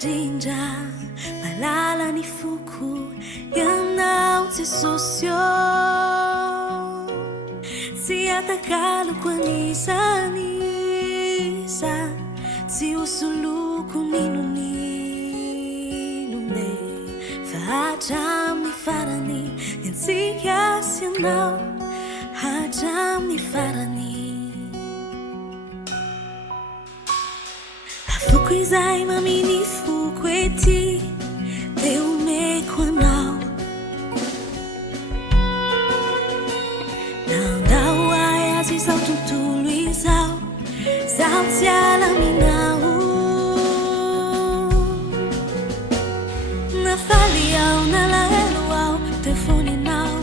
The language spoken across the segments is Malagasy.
indrindra malala ny foko ianao tsy sosio tsy atakaloko anisany sa tsy hosoloko ninonine fa hatramin'ny farany diantsika sy anao hatramin'ny farany afoko izay maminy foko ety de omeko anao nandao ay azy izao tontolo izao zaho tsy alaminao nafaly ao nalahelo ao telefoninao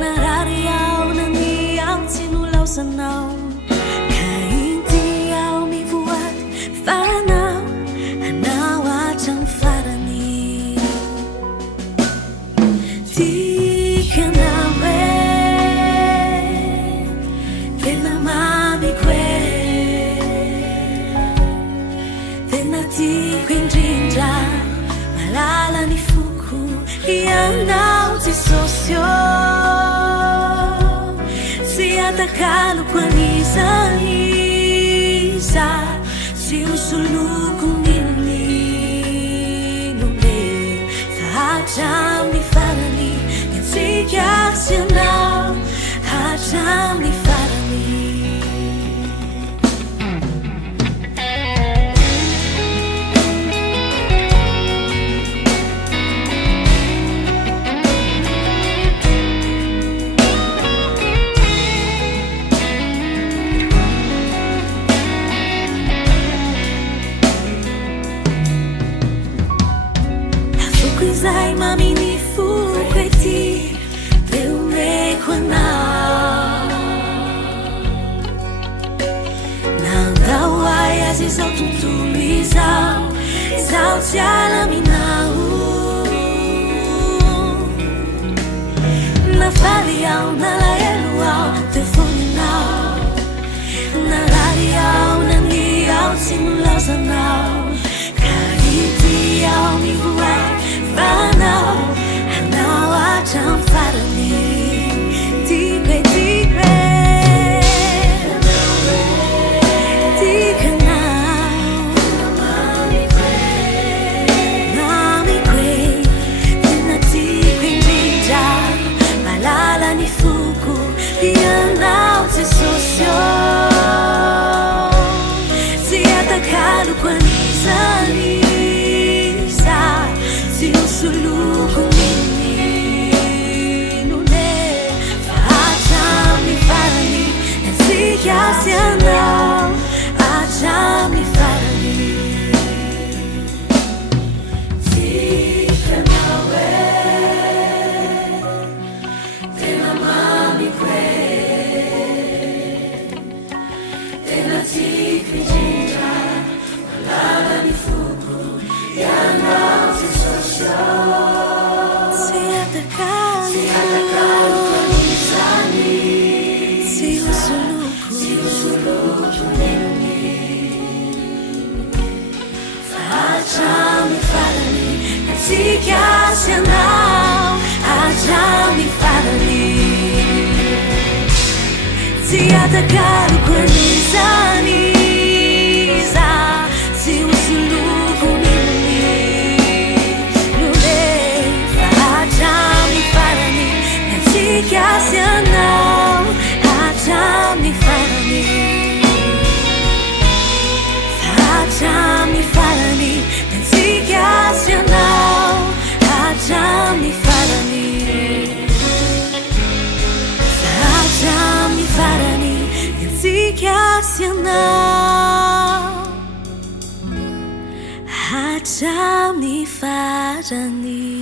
narary ao nany ao tsy nolausanao ANAO AHO farany tikanao tena mamiko tena tiako indrindra malala ny foko ianao tsy sosio tsy atakaloko anisany sa tsy hosoloko ninonine fa hatramin'ny farany diantsika sy anao hatramin'ny farany izay maminy foko ety de omeko anao nandao ay azy izao tontolo izao zaho tsy alaminao nafaly ao nalahelo ao telefoninao narary ao nany ao tsy nolauzanao ka ity ao mivoay ANAO AHO farany tikanao mamiko tena tiako indrindra malala ny foko ianao tsy sosio tsy atakaloko anisany hosoloko ninonine fa hatramin'ny farany diantsika sy anao hatramin'ny farany tikanao tena mamiko tena tiako indrindra malala ny foko ianao tsy sosio tsy atakaloko anisany tsy hosoloko ninonine fa hatramin'ny farany diantsika sy anao hatramin'ny farany tsy atakaloko anisany za tsy hosoloko kasi anao hatramin'ny farany hatramin'ny farany diantsika sy anao hatramin'ny farany hatramin'ny farany diantsika sy anao hatramin'ny farany